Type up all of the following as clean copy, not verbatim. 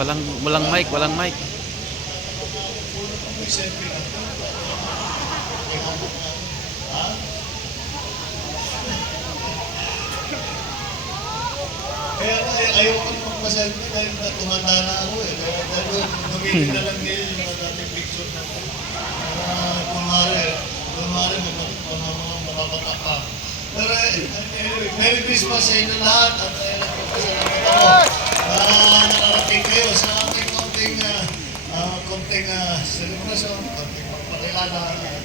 Walang mic, walang mic. Kaya ayaw ko magpaselfie dahil tumanda na ako eh. Dahil gumili na lang ngayon yung mga dating picture na ito. Kumari, matapatak pa. Pero anyway, Merry Christmas sa inyo lahat at nagpapasalamat ako na nakarating kayo sa ating konting celebration, konting pagpakilala at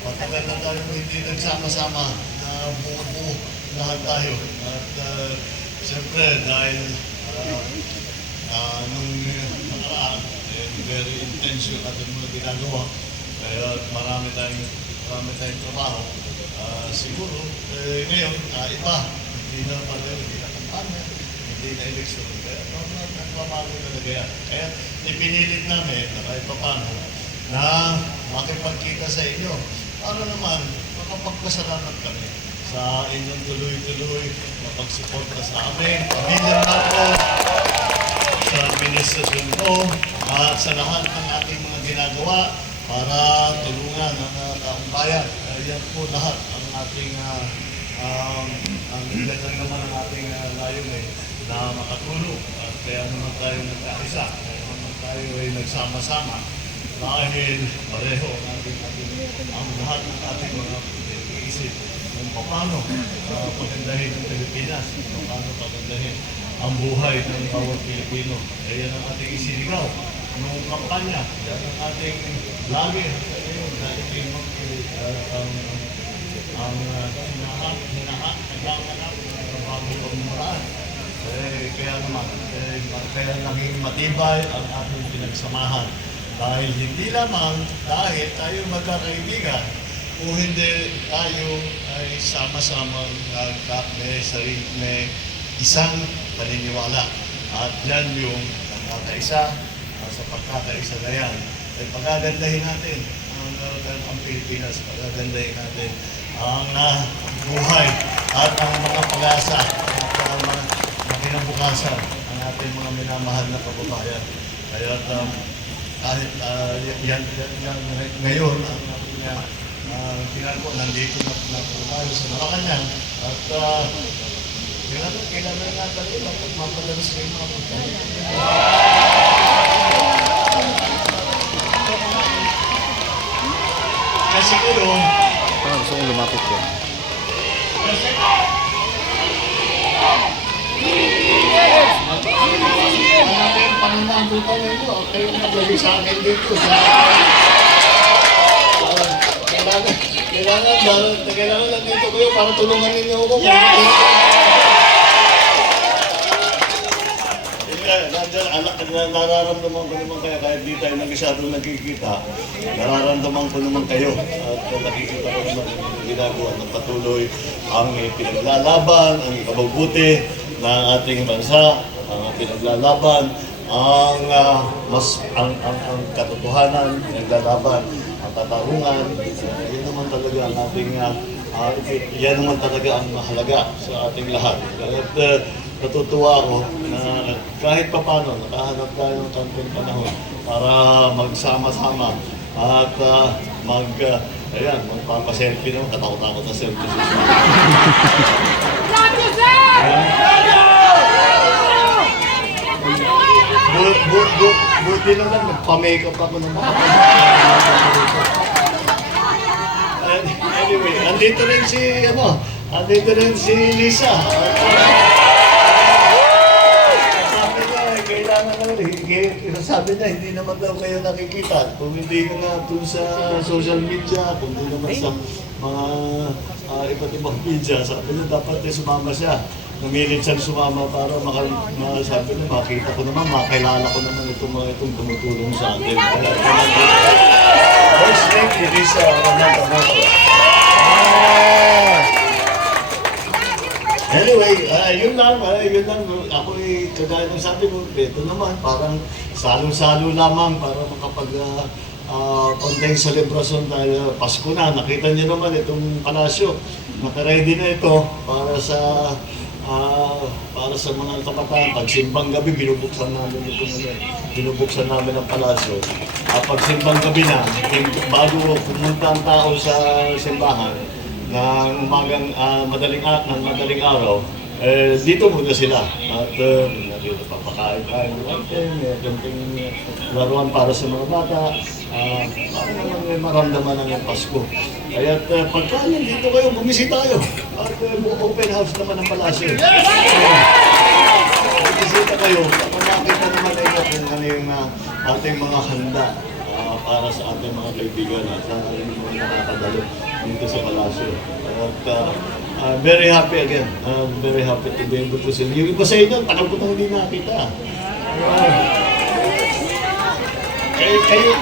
matagal na tayo hindi nagsama-sama na buo-buo lahat tayo. At siyempre dahil nung nakaraan, very intense yung ating mga ginagawa. Kaya marami tayong trabaho. Siguro, ngayon, iba. Hindi na kampanya, hindi na eleksyon. Kaya nagbabago talaga yan. Kaya ipinilit namin na kahit paano na makipagkita sa inyo. Para naman, makapagpasalamat kami sa inyong tuloy-tuloy na pagsuporta sa amin, pamilya nato, sa administrasyon ko, at sa lahat ng ating mga ginagawa para tulungan ang taong bayan. Yan po lahat ang ating ang ilan naman ang ating layunin na makatulong. At kaya naman tayo nagkaisa, kaya naman tayo ay nagsama-sama dahil pareho ang lahat ng ating mga iisip kung paano pagandahin ang Pilipinas, kung paano pagandahin ang buhay ng bawat Pilipino. Kaya ang ating isiligaw noong kampanya, yan ang ating lagi hinahanap ng bagong pamamaraan. Kaya naman, kaya naging matibay ang ating pinagsamahan. Dahil hindi lamang dahil tayo magkakaibigan, kung hindi tayo ay sama-samang may isang paniniwala. At yan yung nakakaisa, sa pagkakaisa na yan, ay pagagandahin natin ang Pilipinas, pagagandahin natin ang buhay at ang mga pag-asa at ang mga kinabukasan ang ating mga minamahal na kababayan. Kaya kahit yan ngayon, ang ginagawa, nandito na tayo sa Malacanang at kailangan nga talaga magmapadalas kayo mga pagkain. Kasi siguro, Gusto kong lumapit ko. ang pananagutan ninyo, kayo naglagay sa akin dito. Kailangan lang dito kayo para tulungan ninyo ako. Nararamdaman ko naman kaya kahit di tayo masyadong nagkikita, nararamdaman ko naman kayo at nakikita ko naman yung ginagawa ng patuloy ang pinaglalaban, ang kababuti ng ating bansa, ang pinaglalaban, ang katotohanan, pinaglalaban, ang katarungan. Yan naman talaga ang ating yan naman talaga ang mahalaga sa ating lahat. At natutuwa ako na kahit papano nakahanap tayo ng konting panahon para magsama-sama at magpapaselfie naman. Katakot-takot na selfie. Buti lang lang, nagpa-makeup ako naman. Anyway, andito rin si Lisa. Sabi niya, hindi naman daw kayo nakikita. Kung hindi na doon sa social media, kung hindi naman sa mga iba't ibang media, sabi niya dapat sumama siya. Namilit siyang sumama para sabi niya, makita ko naman, makilala ko naman itong tumutulong sa atin. First name, Elisa Ronaldo. Anyway, yun lang. Ako kagaya ng sabi ko, ito naman, parang salong-salo lamang para konting selebrasyon dahil Pasko na. Nakita niyo naman itong palasyo. Nakaready na ito para sa para sa mga kabataan, pag simbang gabi, binubuksan namin binubuksan namin ang palasyo. Pag simbang gabi na, bago pumunta ang tao sa simbahan, ng madaling araw, dito muna sila. At dito papakain tayo ng item, may ganting laruan para sa mga bata, para naman may maramdaman ng Pasko. Kaya pagka nandito kayo, bumisita tayo. At open house naman ang palasyo. Bumisita kayo, makakita naman kayo kung ano yung ating mga handa para sa ating mga kaibigan at sa mga nakakadalo dito sa palasyo. At very happy again. Very happy to be able to see. Yung iba sa inyo, tagal ko nang hindi nakita. Kayo,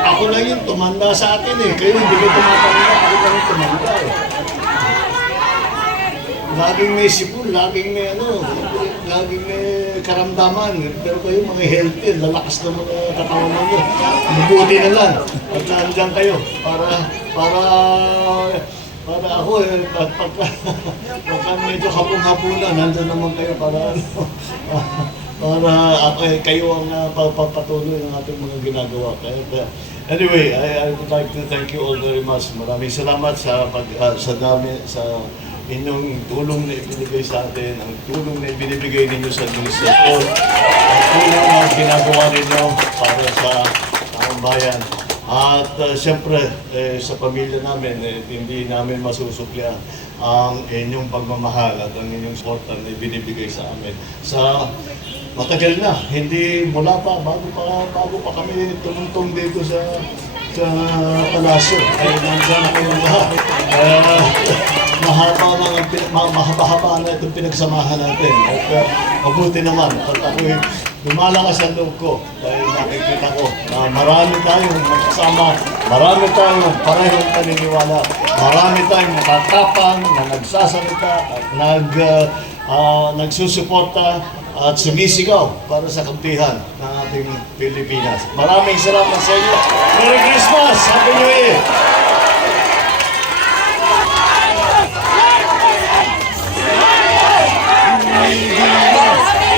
ako lang yung tumanda sa atin eh. Kayo hindi ko tumatanda, ako lang yung tumanda eh. Laging may sipon, laging may karamdaman. Pero kayo mga healthy, lalakas na mga katawan nyo. Mabuti na lang. At nandiyan kayo para ako at pagka medyo hapon-hapunan, nandun naman kayo para kayo ang papatuloy ng ating mga ginagawa. Anyway, I would like to thank you all very much. Maraming salamat sa inyong tulong na ibinigay sa atin, ang tulong na ibinibigay ninyo sa administrasyon, ang tulong na ginagawa ninyo para sa taong bayan. At siyempre, sa pamilya namin, hindi namin masusuklian ang inyong pagmamahal at ang inyong support na binibigay sa amin. Sa matagal na, hindi mula pa, bago pa kami tumuntong dito sa palasyo. Ay, nandiyan kayong lahat. Mahaba na itong pinagsamahan natin. At mabuti naman, at ako'y lumalakas ang loob ko dahil nakikita ko na marami tayong magkasama, marami tayong parehong paniniwala, marami tayong nakatapang na nagsasalita at nagsusuporta at sumisigaw para sa kampihan ng ating Pilipinas. Maraming salamat sa inyo. Merry Christmas! Happy New Year!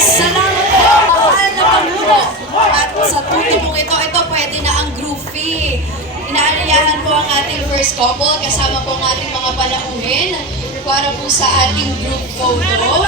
Salamat po, mahal na Pangulo. At sa tutulong ito pwede na ang group fee. Inaanyayahan po ang ating first couple, kasama po ang ating mga panauhin para po sa ating group photo.